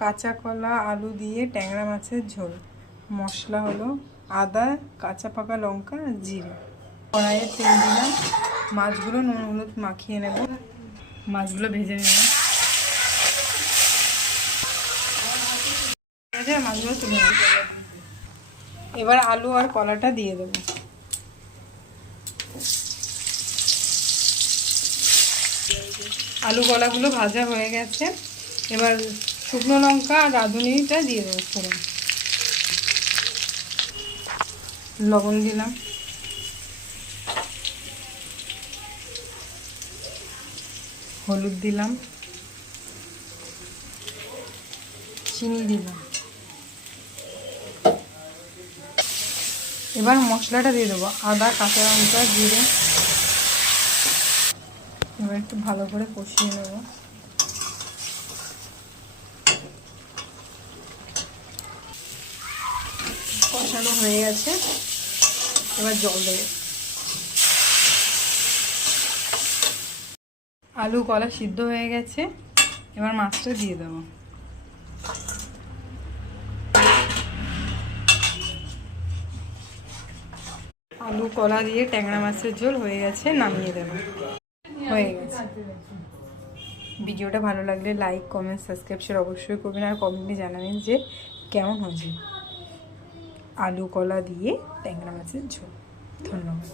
কাঁচা কলা আলু দিয়ে ট্যাংরা মাছের ঝোল। মশলা হলো আদা, কাঁচা পাকা লঙ্কা, জিরে। কড়াইয়ে তেল দিলাম, মাছগুলো নুন হলুদ মাখিয়ে নেব। মাছগুলো ভেজে নেব। মাছগুলো তুলে নেব। এবার আলু আর কলাটা দিয়ে দেবো। আলু কলাগুলো ভাজা হয়ে গেছে। এবার শুকনো লঙ্কা আর রাঁধুনিটা দিয়ে দেবো ফোড়ন। লবণ দিলাম, হলুদ দিলাম, চিনি দিলাম। এবার মশলাটা দিয়ে দেবো, আদা, কাঁচা লঙ্কা, জিরে। এবার একটু ভালো করে কষিয়ে নেব। কষানো হয়ে গেছে, এবার জল দেবো। আলু কলা সিদ্ধ হয়ে গেছে, এবার মাছটা দিয়ে দেবো। আলু কলা দিয়ে ট্যাংরা মাছের ঝোল হয়ে গেছে, নামিয়ে দেবো। হয়ে গেছে। ভিডিওটা ভালো লাগলে লাইক, কমেন্ট, সাবস্ক্রাইব শেয়ার অবশ্যই করবেন, আর কমেন্টে জানাবেন যে কেমন হয়েছে আলু কলা দিয়ে ট্যাংরা মাছের ঝোল। ধন্যবাদ।